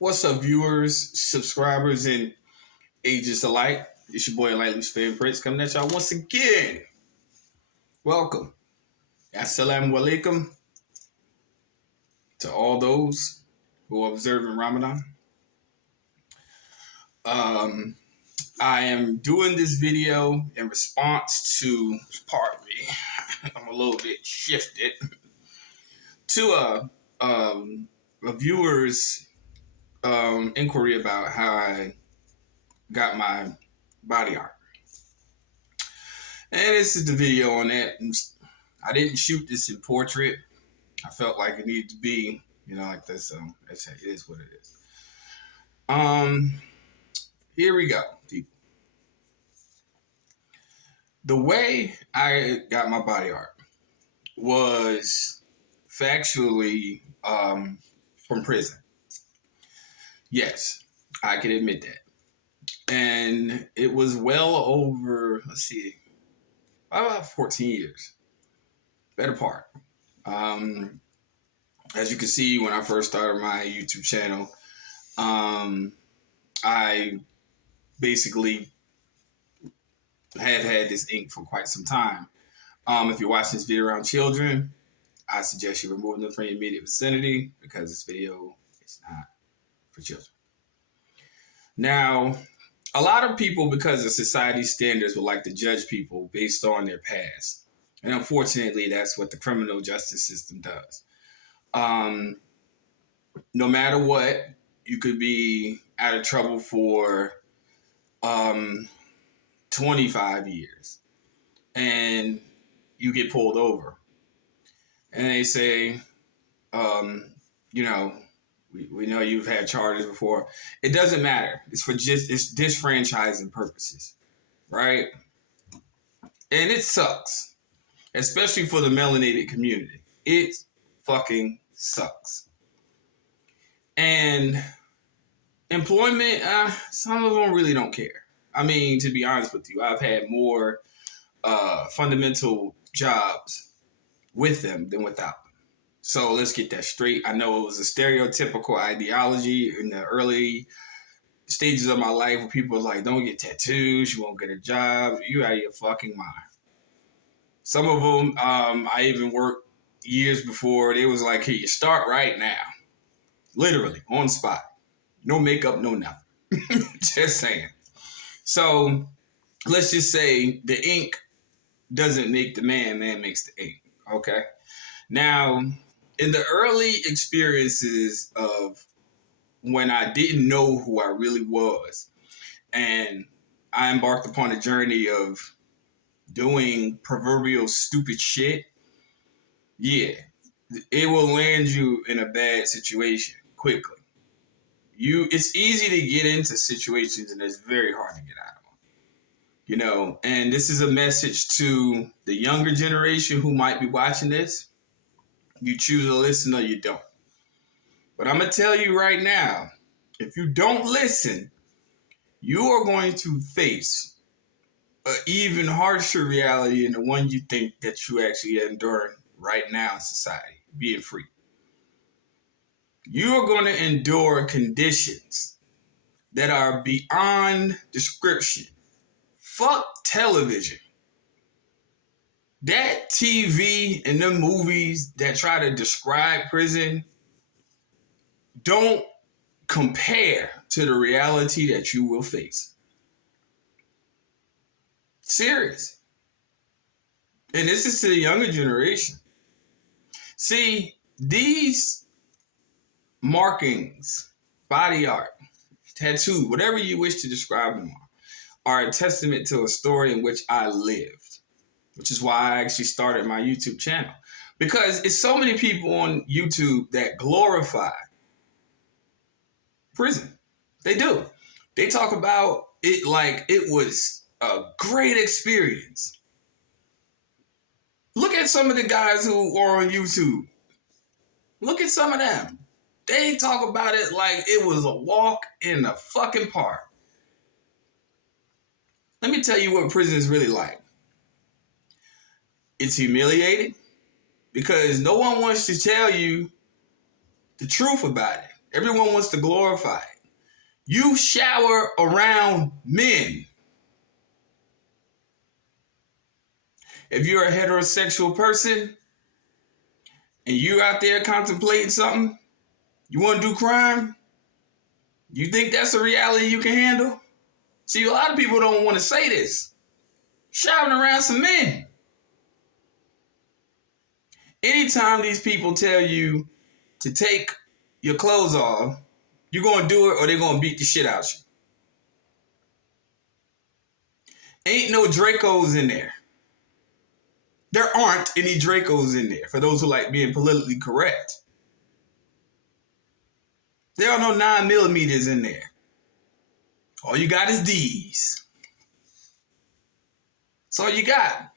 What's up, viewers, subscribers, and ages alike? It's your boy, Luciferian Prince, coming at y'all once again. Welcome. Assalamu alaikum to all those who are observing Ramadan. I am doing this video in response to, pardon me, I'm a little bit shifted, to a viewer's inquiry about how I got my body art. And this is the video on that. I didn't shoot this in portrait. I felt like it needed to be, like this. So it is what it is. Here we go, people. The way I got my body art was factually from prison. Yes, I can admit that. And it was well over, about 14 years. Better part. As you can see, when I first started my YouTube channel, I basically have had this ink for quite some time. If you're watching this video around children, I suggest you remove them from your immediate vicinity because this video is not for children. Now, a lot of people, because of society standards, would like to judge people based on their past. And unfortunately, that's what the criminal justice system does. No matter what, you could be out of trouble for 25 years and you get pulled over. And they say, we know you've had charges before. It doesn't matter. It's disfranchising purposes, right? And it sucks, especially for the melanated community. It fucking sucks. And employment, some of them really don't care. I mean, to be honest with you, I've had more fundamental jobs with them than without them. So let's get that straight. I know it was a stereotypical ideology in the early stages of my life where people was like, don't get tattoos, you won't get a job, you out of your fucking mind. Some of them, I even worked years before, they was like, hey, you start right now. Literally, on the spot. No makeup, no nothing. Just saying. So let's just say the ink doesn't make the man makes the ink, okay? Now, in the early experiences of when I didn't know who I really was, and I embarked upon a journey of doing proverbial stupid shit, yeah, it will land you in a bad situation quickly. It's easy to get into situations and it's very hard to get out of them. And this is a message to the younger generation who might be watching this. You choose to listen or you don't. But I'm going to tell you right now, if you don't listen, you are going to face an even harsher reality than the one you think that you actually endure right now in society, being free. You are going to endure conditions that are beyond description. Fuck television. That TV and the movies that try to describe prison don't compare to the reality that you will face. Serious. And this is to the younger generation. See, these markings, body art, tattoo, whatever you wish to describe them are a testament to a story in which I lived, which is why I actually started my YouTube channel. Because it's so many people on YouTube that glorify prison. They do. They talk about it like it was a great experience. Look at some of the guys who are on YouTube. Look at some of them. They talk about it like it was a walk in the fucking park. Let me tell you what prison is really like. It's humiliating because no one wants to tell you the truth about it. Everyone wants to glorify it. You shower around men. If you're a heterosexual person and you're out there contemplating something, you want to do crime, you think that's a reality you can handle? See, a lot of people don't want to say this. Shouting around some men. Anytime these people tell you to take your clothes off, you're going to do it or they're going to beat the shit out of you. Ain't no Dracos in there. There aren't any Dracos in there, for those who like being politically correct. There are no 9mm in there. All you got is D's. That's all you got.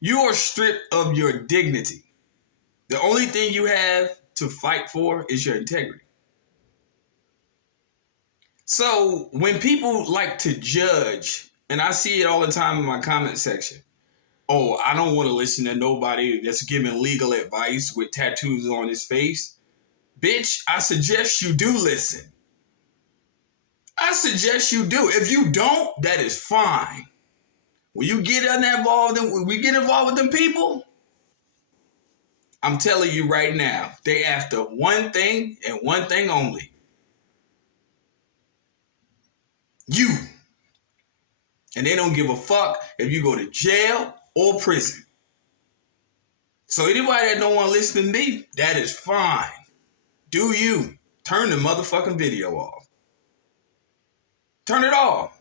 You are stripped of your dignity. The only thing you have to fight for is your integrity. So when people like to judge, and I see it all the time in my comment section, oh, I don't want to listen to nobody that's giving legal advice with tattoos on his face. Bitch, I suggest you do listen. I suggest you do. If you don't, that is fine. When you get involved, when we get involved with them people, I'm telling you right now, they after one thing and one thing only. You. And they don't give a fuck if you go to jail or prison. So anybody that don't want to listen to me, that is fine. Do you. Turn the motherfucking video off. Turn it off.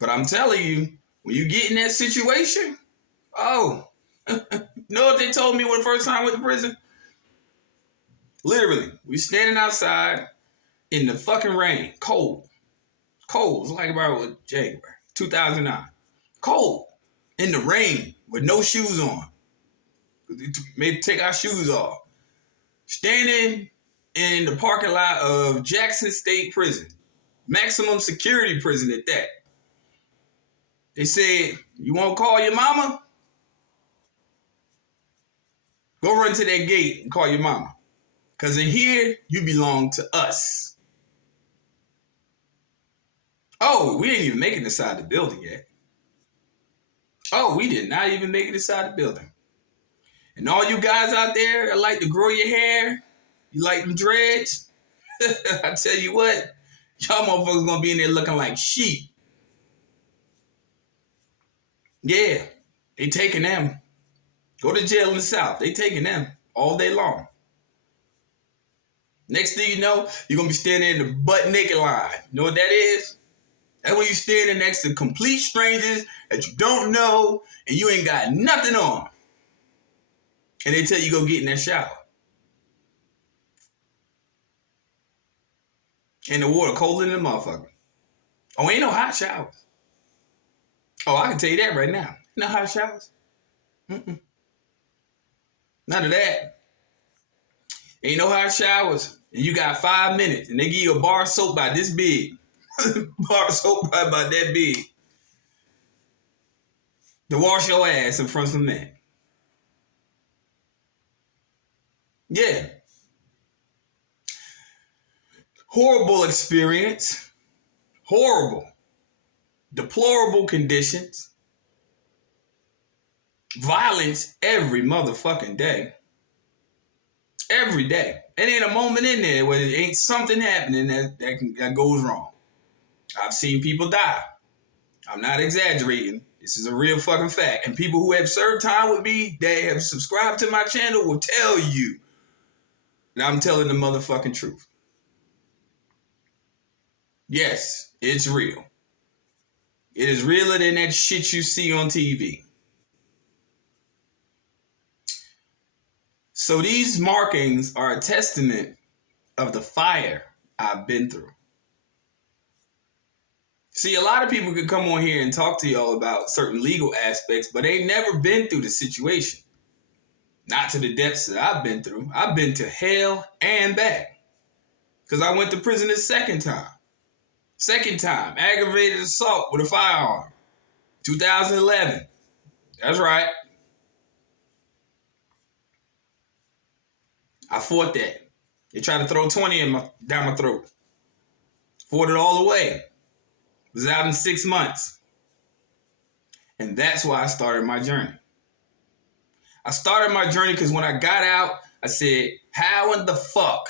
But I'm telling you, when you get in that situation, oh, you know what they told me when the first time I went to prison? Literally, we standing outside in the fucking rain, cold. Cold. It's like about January 2009. Cold. In the rain with no shoes on. Maybe take our shoes off. Standing in the parking lot of Jackson State Prison. Maximum security prison at that. They said, you want to call your mama? Go run to that gate and call your mama. Because in here, you belong to us. Oh, we ain't even making it inside the building yet. Oh, we did not even make it inside the building. And all you guys out there that like to grow your hair, you like them dreads, I tell you what, y'all motherfuckers gonna be in there looking like sheep. Yeah, they taking them. Go to jail in the South. They taking them all day long. Next thing you know, you're going to be standing in the butt naked line. You know what that is? That's when you're standing next to complete strangers that you don't know and you ain't got nothing on. And they tell you go get in that shower. And the water colder than the motherfucker. Oh, ain't no hot showers. Oh, I can tell you that right now. No hot showers. Mm-mm. None of that. Ain't no hot showers. And you got 5 minutes. And they give you a bar of soap about this big. Bar of soap about that big. To wash your ass in front of some men. Yeah. Horrible experience. Horrible. Deplorable conditions. Violence every motherfucking day. Every day. It ain't a moment in there where there ain't something happening that goes wrong. I've seen people die. I'm not exaggerating. This is a real fucking fact. And people who have served time with me, that have subscribed to my channel, will tell you that I'm telling the motherfucking truth. Yes, it's real. It is realer than that shit you see on TV. So these markings are a testament of the fire I've been through. See, a lot of people could come on here and talk to y'all about certain legal aspects, but they never been through the situation. Not to the depths that I've been through. I've been to hell and back. Because I went to prison the second time. Second time, aggravated assault with a firearm. 2011. That's right. I fought that. They tried to throw 20 down my throat. Fought it all away. Was out in 6 months. And that's why I started my journey. I started my journey because when I got out, I said, how in the fuck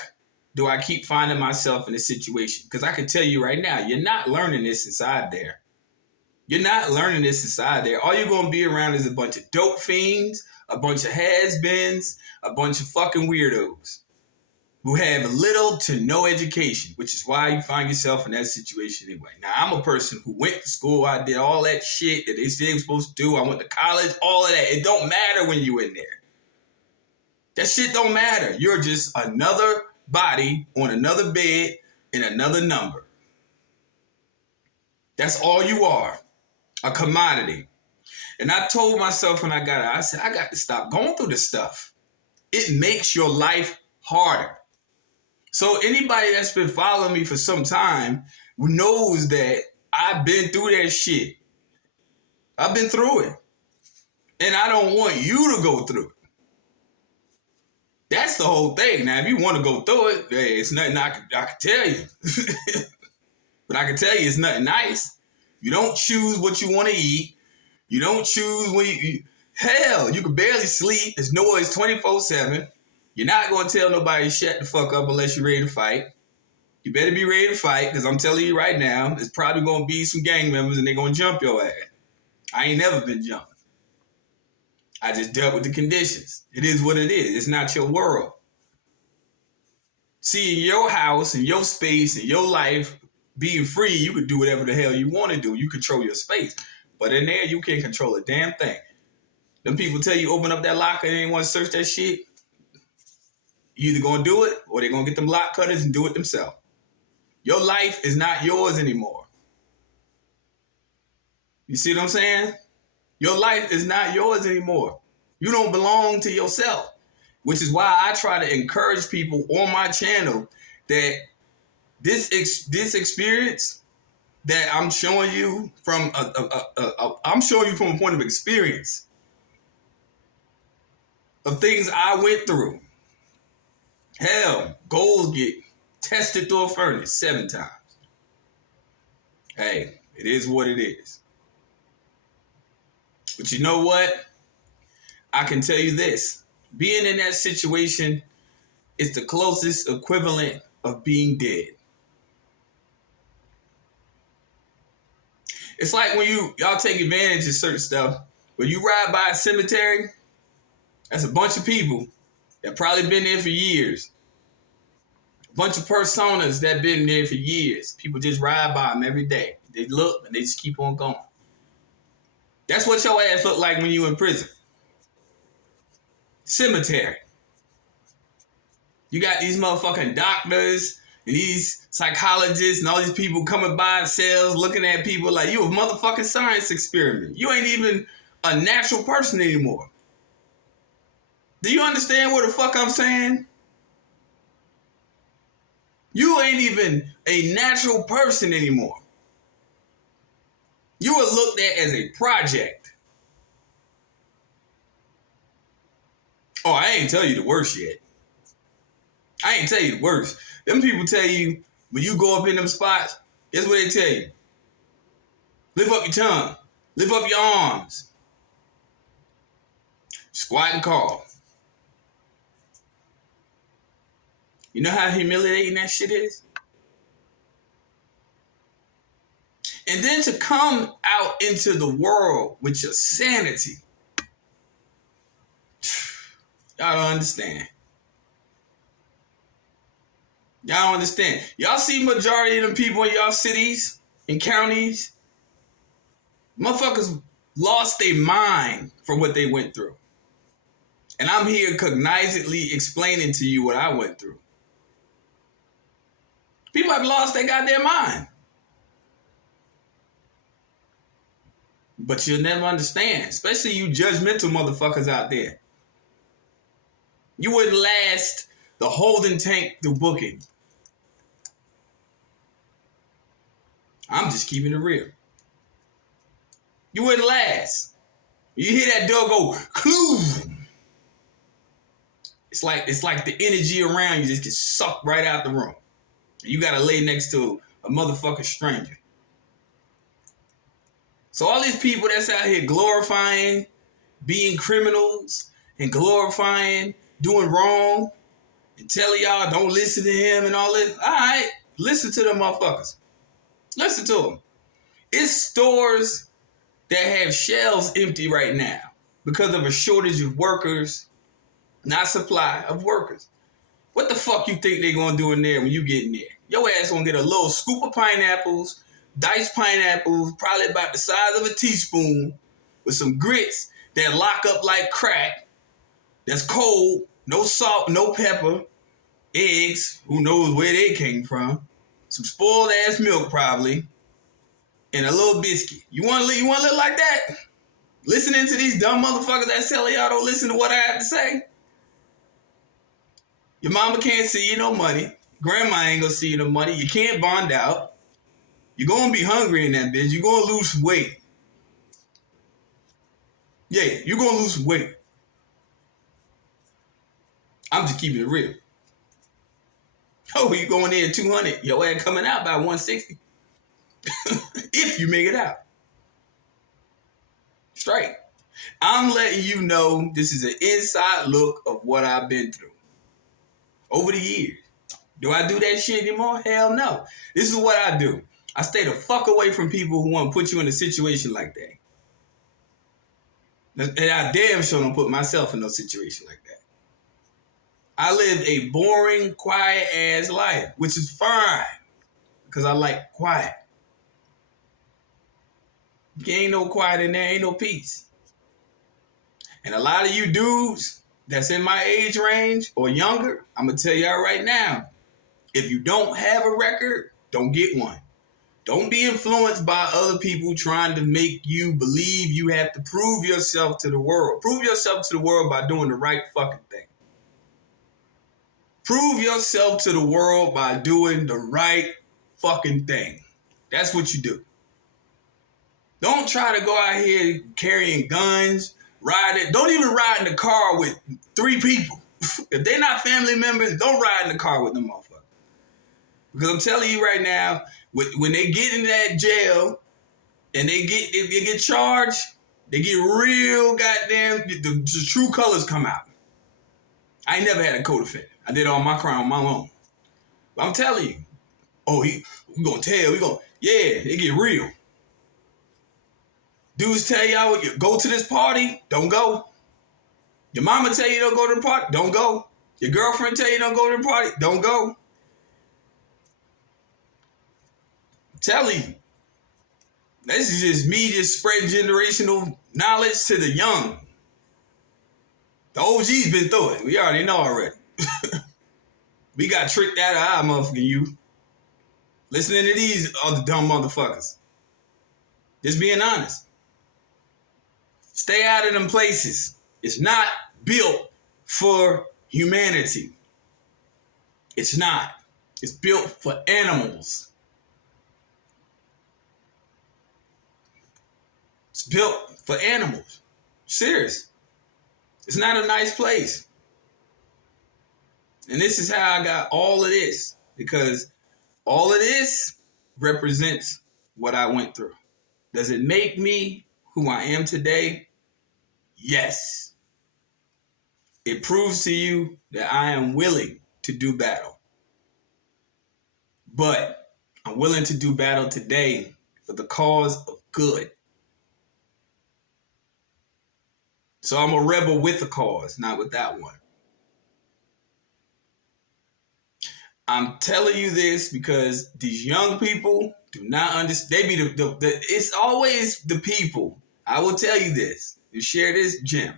do I keep finding myself in this situation? Because I can tell you right now, you're not learning this inside there. You're not learning this inside there. All you're going to be around is a bunch of dope fiends, a bunch of has-beens, a bunch of fucking weirdos who have little to no education, which is why you find yourself in that situation anyway. Now, I'm a person who went to school. I did all that shit that they said I was supposed to do. I went to college, all of that. It don't matter when you in there. That shit don't matter. You're just another body on another bed in another number. That's all you are. A commodity. And I told myself when I got out, I said, I got to stop going through this stuff. It makes your life harder. So anybody that's been following me for some time knows that I've been through that shit. I've been through it. And I don't want you to go through it. That's the whole thing. Now, if you want to go through it, hey, it's nothing I can tell you. But I can tell you it's nothing nice. You don't choose what you want to eat. You don't choose when you hell, you can barely sleep. There's noise 24/7. You're not going to tell nobody shut the fuck up unless you're ready to fight. You better be ready to fight because I'm telling you right now, there's probably going to be some gang members and they're going to jump your ass. I ain't never been jumped. I just dealt with the conditions. It is what it is. It's not your world. See, in your house, in your space, in your life, being free, you could do whatever the hell you want to do. You control your space. But in there, you can't control a damn thing. Them people tell you open up that locker and they want to search that shit. You either going to do it or they're going to get them lock cutters and do it themselves. Your life is not yours anymore. You see what I'm saying? Your life is not yours anymore. You don't belong to yourself, which is why I try to encourage people on my channel that this experience that I'm showing you from I'm showing you from a point of experience of things I went through. Hell, goals get tested through a furnace 7 times. Hey, it is what it is. But you know what? I can tell you this. Being in that situation is the closest equivalent of being dead. It's like when y'all take advantage of certain stuff. When you ride by a cemetery, that's a bunch of people that probably been there for years. A bunch of personas that been there for years. People just ride by them every day. They look and they just keep on going. That's what your ass look like when you in prison. Cemetery. You got these motherfucking doctors and these psychologists and all these people coming by in cells looking at people like you a motherfucking science experiment. You ain't even a natural person anymore. Do you understand what the fuck I'm saying? You ain't even a natural person anymore. You are looked at as a project. Oh, I ain't tell you the worst yet. I ain't tell you the worst. Them people tell you when you go up in them spots, guess what they tell you? Lift up your tongue. Lift up your arms. Squat and call. You know how humiliating that shit is? And then to come out into the world with your sanity. Y'all don't understand. Y'all don't understand. Y'all see majority of them people in y'all cities and counties? Motherfuckers lost their mind for what they went through. And I'm here cognizantly explaining to you what I went through. People have lost their goddamn mind. But you'll never understand, especially you judgmental motherfuckers out there. You wouldn't last the holding tank through booking. I'm just keeping it real. You wouldn't last. You hear that door go, clue. It's like the energy around you just gets sucked right out the room. You gotta lay next to a motherfucking stranger. So all these people that's out here glorifying being criminals and glorifying doing wrong and telling y'all don't listen to him and all this. All right, listen to them motherfuckers. Listen to them. It's stores that have shelves empty right now because of a shortage of workers, not supply of workers. What the fuck you think they gonna do in there when you get in there? Your ass gonna get a little scoop of pineapples, diced pineapples, probably about the size of a teaspoon, with some grits that lock up like crack, that's cold, no salt, no pepper, eggs, who knows where they came from, some spoiled ass milk probably, and a little biscuit. You wanna live like that? Listening to these dumb motherfuckers that tell y'all don't listen to what I have to say? Your mama can't see you no money. Grandma ain't gonna see you no money. You can't bond out. You're gonna be hungry in that bitch. You're gonna lose weight. Yeah, you're gonna lose weight. I'm just keeping it real. Oh, you going in at 200. Your ass coming out by 160. If you make it out. Straight. I'm letting you know this is an inside look of what I've been through over the years. Do I do that shit anymore? Hell no. This is what I do. I stay the fuck away from people who want to put you in a situation like that. And I damn sure don't put myself in no situation like that. I live a boring, quiet ass life, which is fine because I like quiet. Ain't no quiet in there, ain't no peace. And a lot of you dudes that's in my age range or younger, I'm going to tell y'all right now, if you don't have a record, don't get one. Don't be influenced by other people trying to make you believe you have to prove yourself to the world. Prove yourself to the world by doing the right fucking thing. Prove yourself to the world by doing the right fucking thing. That's what you do. Don't try to go out here carrying guns, don't even ride in the car with 3 people. If they're not family members, don't ride in the car with them motherfuckers. Because I'm telling you right now, when they get in that jail and they get charged, they get real goddamn, the true colors come out. I ain't never had a co-defendant. I did all my crime on my own. But I'm telling you, we gonna tell, it get real. Dudes tell y'all, go to this party, don't go. Your mama tell you don't go to the party, don't go. Your girlfriend tell you don't go to the party, don't go. I'm telling you. This is just me just spreading generational knowledge to the young. The OG's been through it. We already know already. We got tricked out of our motherfucking youth. Listening to these other dumb motherfuckers. Just being honest. Stay out of them places. It's not built for humanity. It's not. It's built for animals. It's built for animals. Serious. It's not a nice place. And this is how I got all of this. Because all of this represents what I went through. Does it make me who I am today? Yes. It proves to you that I am willing to do battle. But I'm willing to do battle today for the cause of good. So I'm a rebel with a cause, not without one. I'm telling you this because these young people do not understand. They be it's always the people. I will tell you this. You share this gem.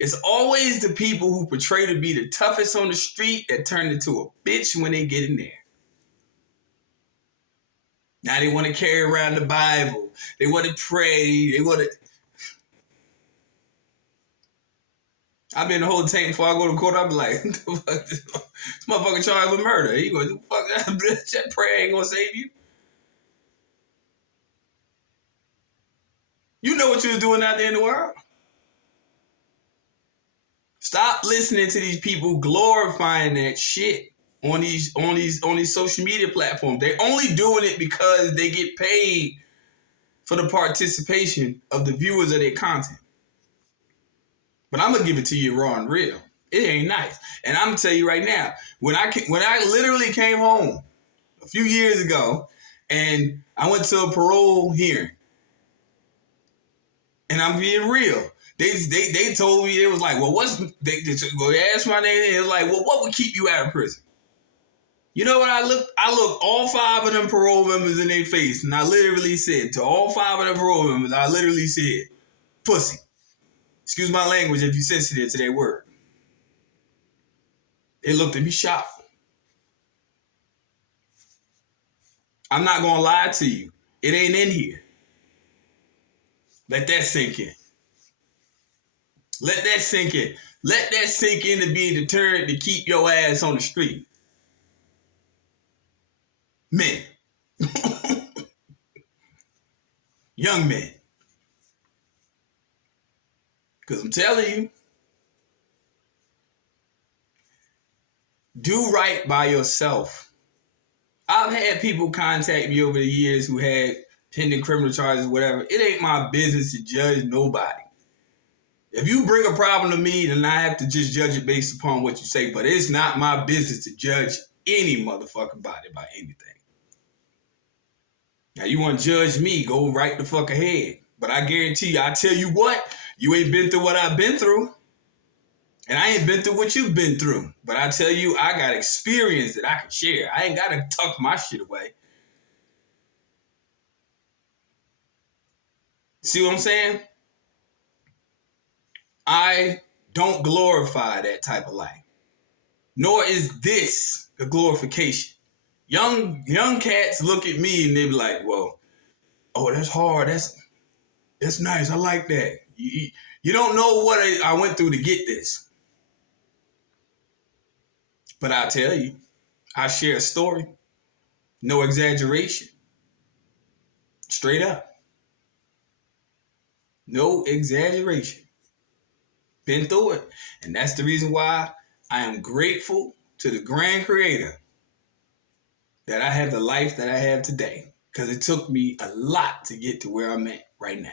It's always the people who portray to be the toughest on the street that turn into a bitch when they get in there. Now they want to carry around the Bible. They want to pray. They want to. I've been the whole tank before I go to court. I'll be like, this motherfucker charged with murder. He going to fuck that prayer ain't gonna save you. You know what you was doing out there in the world. Stop listening to these people glorifying that shit on these social media platforms. They're only doing it because they get paid for the participation of the viewers of their content. But I'm gonna give it to you raw and real. It ain't nice. And I'm gonna tell you right now, when I literally came home a few years ago and I went to a parole hearing, and I'm being real. They told me, it was like, well, they asked my name, it was like, well, what would keep you out of prison? You know what I looked all 5 of them parole members in their face, and I literally said to all 5 of them parole members, I literally said, pussy. Excuse my language if you're sensitive to that word. They looked at me shocked. I'm not gonna lie to you. It ain't in here. Let that sink in. Let that sink in. Let that sink in to be a deterrent to keep your ass on the street. Men. Young men. Because I'm telling you, do right by yourself. I've had people contact me over the years who had pending criminal charges, whatever. It ain't my business to judge nobody. If you bring a problem to me, then I have to just judge it based upon what you say. But it's not my business to judge any motherfucking body by anything. Now, you want to judge me, go right the fuck ahead. But I guarantee you, I tell you what, you ain't been through what I've been through. And I ain't been through what you've been through. But I tell you, I got experience that I can share. I ain't got to tuck my shit away. See what I'm saying? I don't glorify that type of life. Nor is this a glorification. Young cats look at me and they be like, well, oh, that's hard. That's nice. I like that. You don't know what I went through to get this. But I'll tell you, I share a story. No exaggeration. Straight up. No exaggeration. Been through it. And that's the reason why I am grateful to the grand creator that I have the life that I have today. Because it took me a lot to get to where I'm at right now.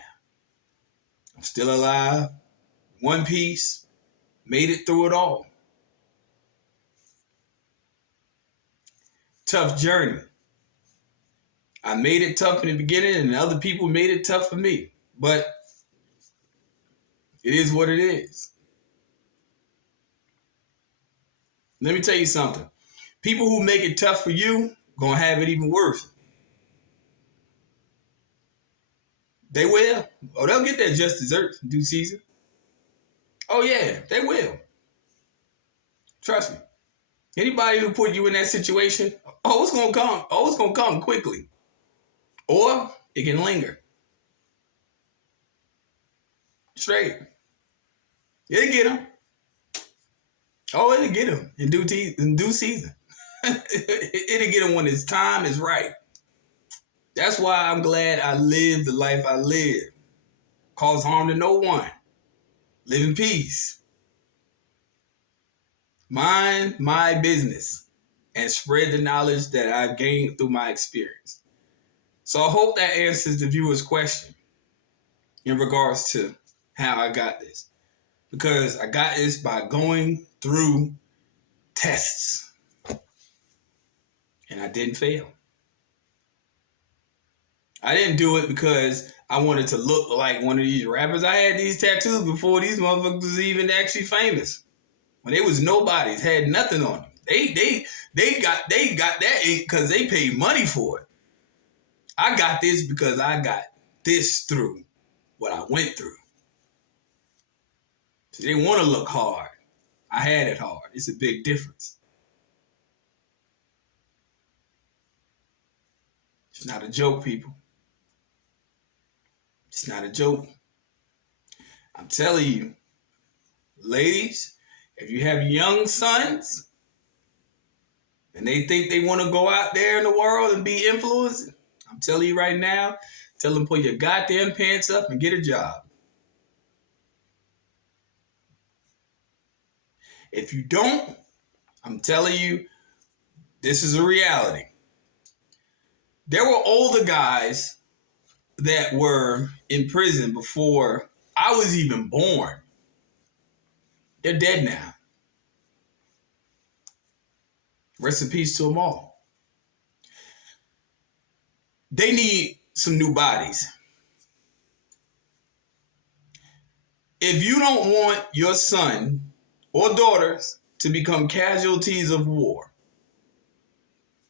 I'm still alive. One piece. Made it through it all. Tough journey. I made it tough in the beginning and other people made it tough for me. But it is what it is. Let me tell you something. People who make it tough for you gonna have it even worse. They will. Oh, they'll get their just desserts in due season. Oh yeah, they will. Trust me. Anybody who put you in that situation, oh, it's gonna come. Oh, it's gonna come quickly. Or it can linger. Straight. It'll get them. Oh, it'll get them in due season. It'll get them when its time is right. That's why I'm glad I lived the life I lived. Cause harm to no one. Live in peace. Mind my business. And spread the knowledge that I've gained through my experience. So I hope that answers the viewer's question in regards to how I got this. Because I got this by going through tests. And I didn't fail. I didn't do it because I wanted to look like one of these rappers. I had these tattoos before these motherfuckers was even actually famous. When they was nobodies, had nothing on them. They got that because they paid money for it. I got this because I got this through what I went through. So they want to look hard. I had it hard. It's a big difference. It's not a joke, people. It's not a joke. I'm telling you, ladies, if you have young sons and they think they want to go out there in the world and be influenced, I'm telling you right now, tell them pull your goddamn pants up and get a job. If you don't, I'm telling you, this is a reality. There were older guys that were in prison before I was even born. They're dead now. Rest in peace to them all. They need some new bodies. If you don't want your son or daughters to become casualties of war,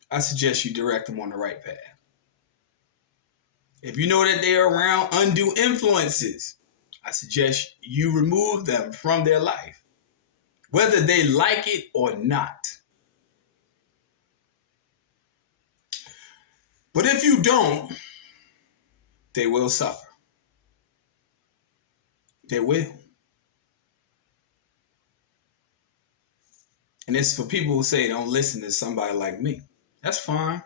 I suggest you direct them on the right path. If you know that they are around undue influences, I suggest you remove them from their life, whether they like it or not. But if you don't, they will suffer. They will. And it's for people who say don't listen to somebody like me. That's fine.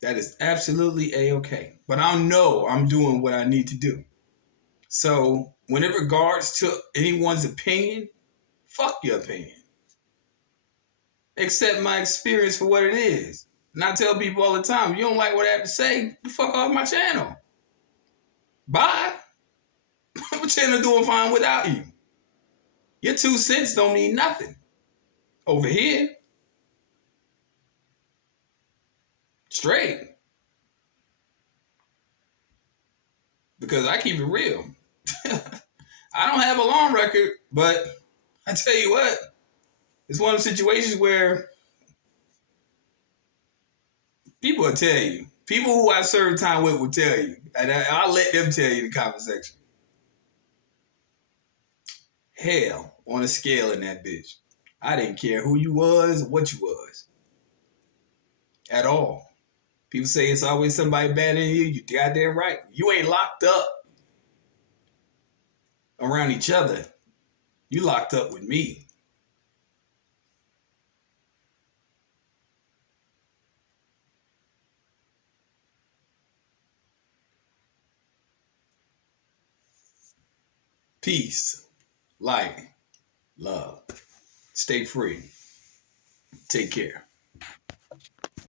That is absolutely A-okay. But I know I'm doing what I need to do. So when it regards to anyone's opinion, fuck your opinion. Accept my experience for what it is. And I tell people all the time, if you don't like what I have to say, fuck off my channel. Bye. My channel doing fine without you. Your 2 cents don't mean nothing. Over here, straight. Because I keep it real. I don't have a long record, but I tell you what, it's one of the situations where people will tell you. People who I serve time with will tell you. And I'll let them tell you in the comment section. Hell on a scale in that bitch. I didn't care who you was or what you was. At all. People say it's always somebody better than you. You goddamn right. You ain't locked up around each other. You locked up with me. Peace, light, love. Stay free. Take care.